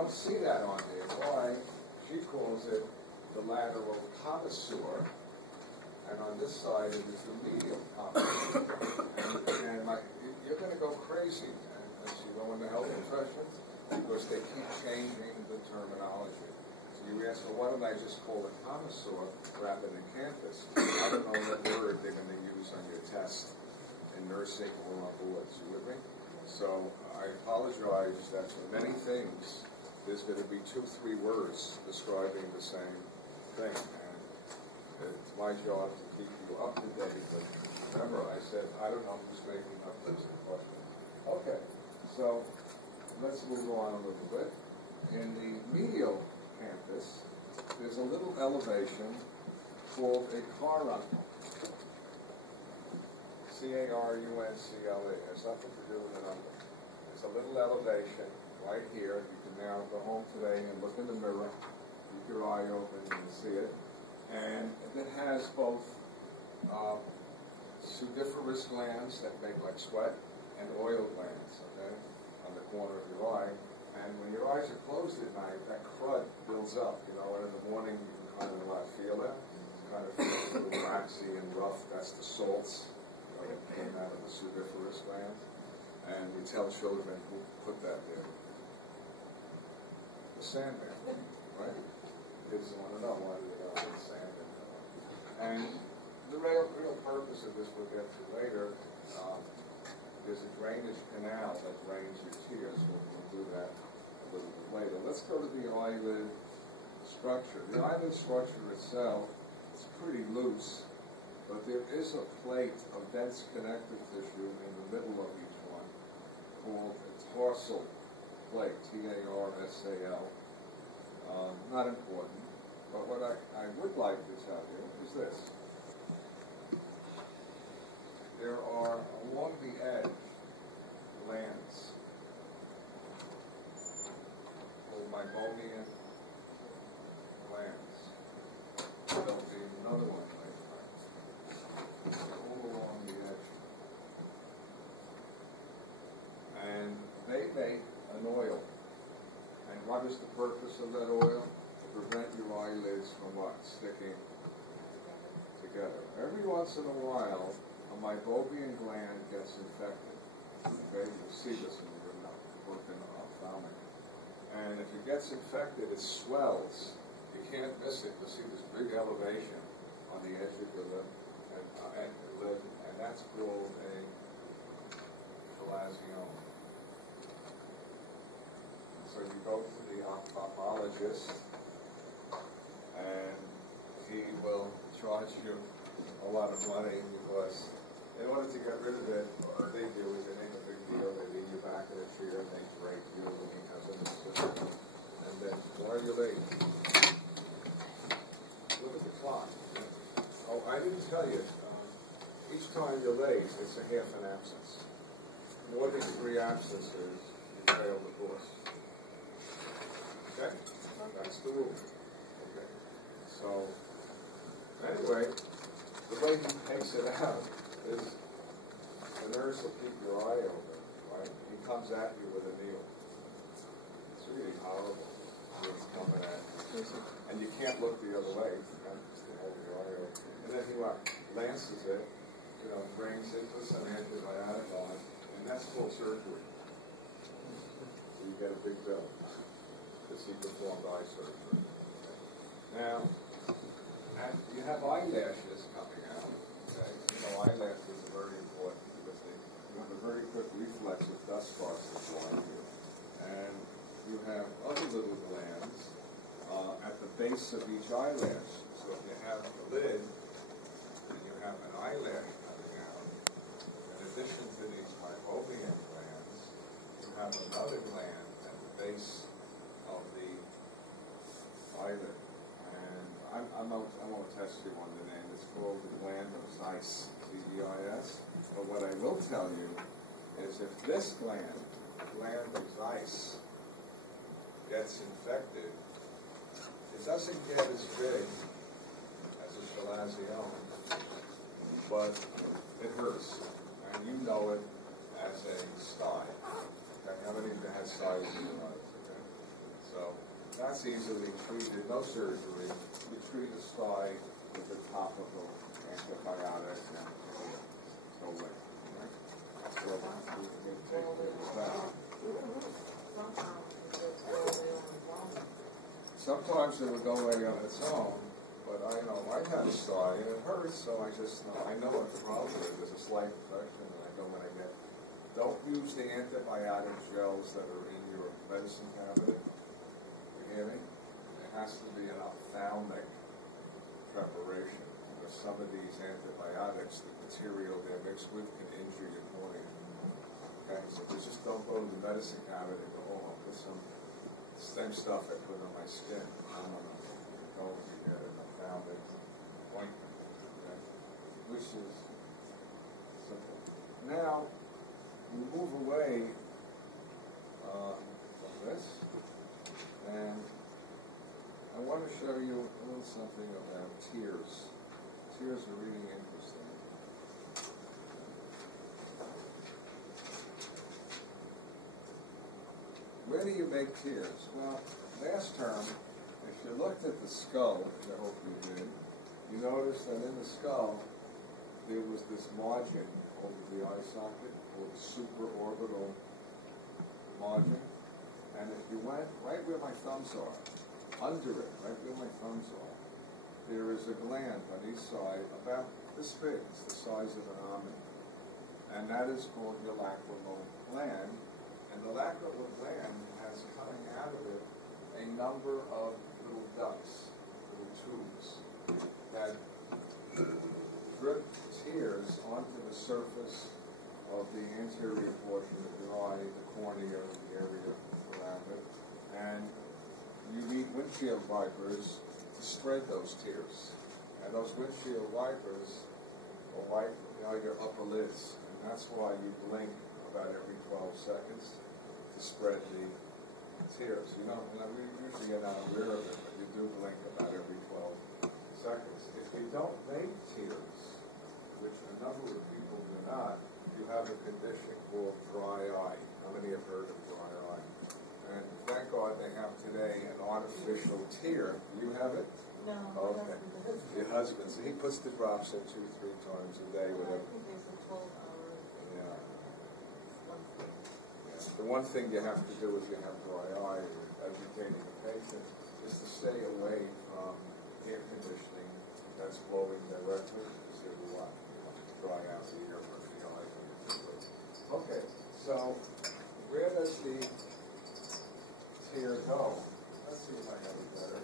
don't see that on there. Why? She calls it the lateral commissure, and on this side it is the medial commissure. And you're going to go crazy as you go into health professions because they keep changing the terminology. So you ask, well, why don't I just call it commissure rather than campus? I don't know what word they're going to use on your test in nursing or on boards. You with me? So I apologize that for many things, there's going to be 2-3 words describing the same thing. And it's my job to keep you up to date. But remember, I said, I don't know who's making up this question. Okay, so let's move on a little bit. In the medial campus, there's a little elevation called a caruncle. C-A-R-U-N-C-L-E. It has nothing to do with the number. It's a little elevation right here. You can now go home today and look in the mirror, keep your eye open, and see it. And it has both sudiferous glands that make like sweat and oil glands, okay, on the corner of your eye. And when your eyes are closed at night, that crud builds up, you know, and in the morning you can kind of feel it. It kind of feels a little waxy and rough. That's the salts that came out of the sudiferous glands. And we tell children who put that there. The Sandman, right? Kids want to know why they got the Sandman. And the real purpose of this we'll get to later. There's a drainage canal that drains your tears. We'll do that a little bit later. Let's go to the eyelid structure. The eyelid structure itself is pretty loose, but there is a plate of dense connective tissue in the middle of each one called a tarsal plate, T-A-R-S-A-L. Not important, but what I would like to tell you is this. There are, along the edge, glands called meibomian glands. There'll be another one later. All along the edge. And they make an oil. And what is the purpose of that oil? To prevent your eyelids from what? Sticking together. Every once in a while, a meibomian gland gets infected. Okay, you'll see this when you're working ophthalmic. And if it gets infected, it swells. You can't miss it. You'll see this big elevation on the edge of your lip, and that's called a chalazion. So you go to the ophthalmologist, and he will charge you a lot of money because in order to get rid of it, what they do is they make a big deal. They leave you back in a chair and they break you because of the system. And then, why are you late? Look at the clock. Oh, I didn't tell you. Each time you're late, it's a half an absence. More than 3 absences, you fail the course. Okay? That's the rule. Okay. So, anyway, the way he takes it out is the nurse will keep your eye open, right? He comes at you with a needle. It's really horrible. He's coming at you. And you can't look the other way. You have to hold your eye open. And then he lances it, brings it, puts an antibiotic on it, and that's full surgery. So you get a big bill because he performed eye surgery. Now, and you have eyelashes coming out. Okay? Eyelashes are very important because they have a very quick reflex if dust starts to blind you. And you have other little glands at the base of each eyelash. So if you have the lid, and you have an eyelash coming out, in addition to these meibomian glands, you have another gland at the base of the eyelid. I won't test you on the name. It's called the gland of Zeiss, Z-E-I-S. But what I will tell you is if this gland, the gland of Zeiss, gets infected, it doesn't get as big as a chalazion, but it hurts. And you know it as a sty. Okay? How many have had styes in your life? Okay? So that's easily treated, no surgery. You treat a sty with a topical antibiotic and so away. Right? So we can take care of that. Sometimes it would go away on its own, but I had a sty and it hurts, so I know what the problem is. There's a slight infection, and I know when I get. Don't use the antibiotic gels that are in your medicine cabinet. You hear me? It has to be an ophthalmic preparation, because some of these antibiotics, the material they're mixed with, can injure your cornea. Okay, so just don't go to the medicine cabinet and go, oh, I'll put some same stuff I put on my skin. No. Go and get an ophthalmic ointment, okay? Which is simple. Now, we move away from this, and I want to show you a little something about tears. Tears are really interesting. Where do you make tears? Well, last term, if you looked at the skull, which I hope you did, you noticed that in the skull there was this margin over the eye socket, called supraorbital margin. And if you went right where my thumbs are, under it, right where my thumbs are, there is a gland on each side about this big. It's the size of an almond. And that is called your lacrimal gland. And the lacrimal gland has coming out of it a number of little ducts, little tubes, that drip tears onto the surface of the anterior portion of your eye, the cornea, the area around it. And you need windshield wipers to spread those tears. And those windshield wipers will wipe your upper lids. And that's why you blink about every 12 seconds to spread the tears. We usually get not aware of it, but you do blink about every 12 seconds. If you don't make tears, which a number of people do not, you have a condition called dry eye. How many have heard of dry eye? And thank God they have today an artificial tear. Do you have it? No. Okay. Your husband, so he puts the drops in 2-3 times a day. I think there's a 12-hour. Yeah. The one thing you have to do if you have dry eye, or educating a patient, is to stay away from air conditioning that's blowing directly, because it will dry out the air from the eye. Okay, so where does the tear go? Let's see if I have it better.